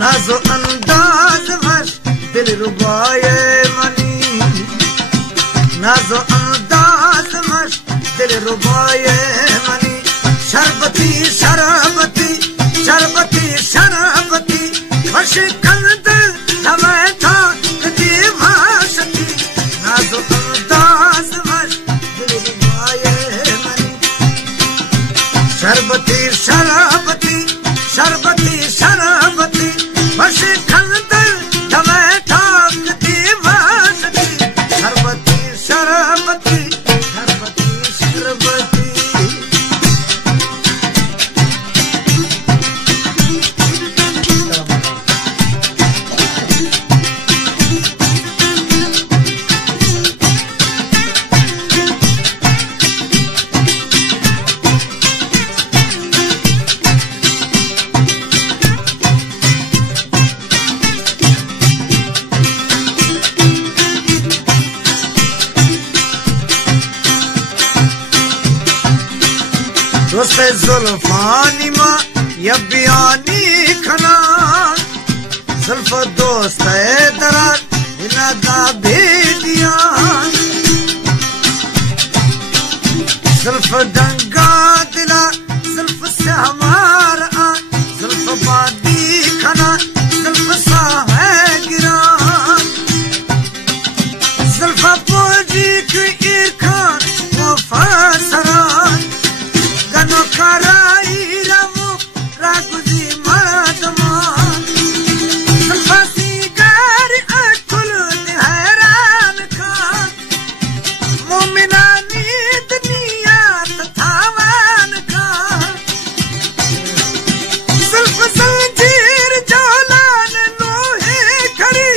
नाजो अंदाज वश दिल रुबाए मनी, नाजो अंदाज वश दिल रुबाए मनी। शरबती शरबती शरबती शरबती वश कंद हमें था कदी भाषती, नाजो अंदाज वश दिल रुबाए मनी। शरबती शरबती शरबती शरबती वश कंद हमें था कदी भाषती, शरबती शरबती शरबती शरबती। दोस्त जुल्फानी माँ यबियानी खना, जुल्फ दोस्त दरार इनादा भेदिया, जुल्फ डंगा दिला जुल्फ से हमारा, जुल्फ बादी खना जुल्फ सा है गिरा, जुल्फ पोजी की ईरखान वो फसरान, गनो कराई रमु रागुजी मर्दमान, जुल्फासी गार अकुल हैरान खान, मोमिनानी दुनिया तथावान खान, जुल्फ जंजीर जालान लोहे खड़ी,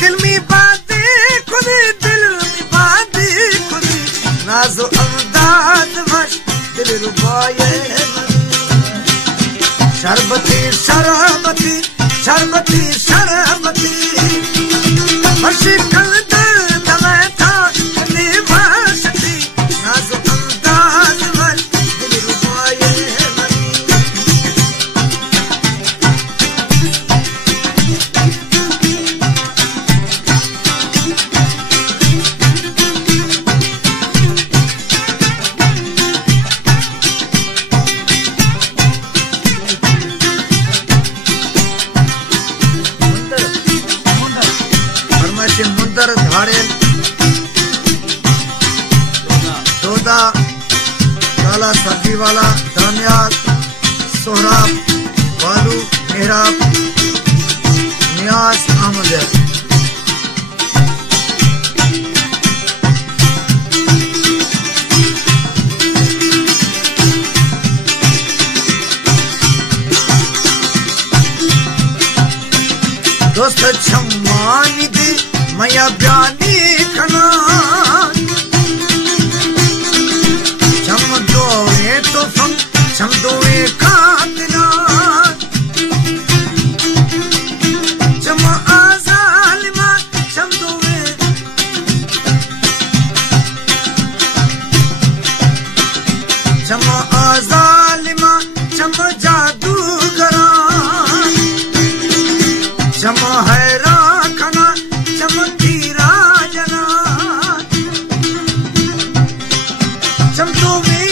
दिल में बांधी खुदी दिल में बांधी खुदी, नाजो अंदाज वश दिल रुबाए मनी। शरबती शरबती शरबती शरबती वश कंद हमें था कदी भाषती, नाजो अंदाज वश दिल रुबाए मनी। मुंदर धाड़ेल दोदा काला सब्जी वाला दानियाल सोहराब बालू मेहराब नियाज अहमद। दोस्त छम्मानी दी मया ब्यानी खना, छम दोए तो फम छम दोए खातिना, छम आजालिमा छम दोए, छम आजालिमा छम जादूगरा, छम हैरा खना छम तीरा जना, छम तो में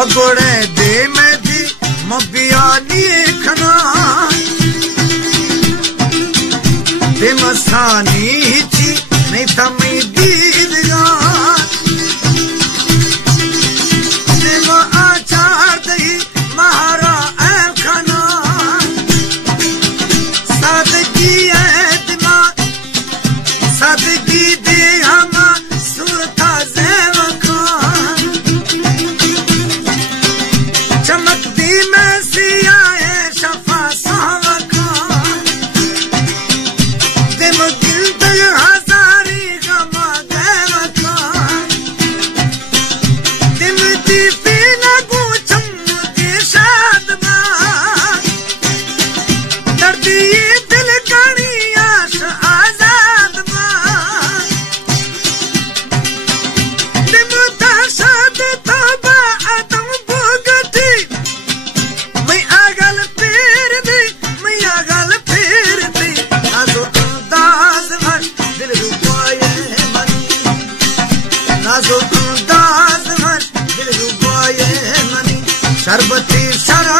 बगोड़े दे में दी मबिया लिखना दे मसानी थी नहीं तमी दीदगा दे वो आचार दही महारा खाना सादगी है दिमाग सादगी दे हम सुरता ज़ेवका चमकदी में सियाए शफा सावका दिम दिल तक हजारी गमा देवका दिम दी पीना गुचम दी शादमा दर्दी दिल कणी आश आजाद मा दिम दहशत तौबा अदम भुगती मैं आगल फेर दी मैं आगल फेर दी नाजो अंदाज भर दिल रुबाए मनी नाजो अंदाज भर दिल रुबाए मनी शरबती शरा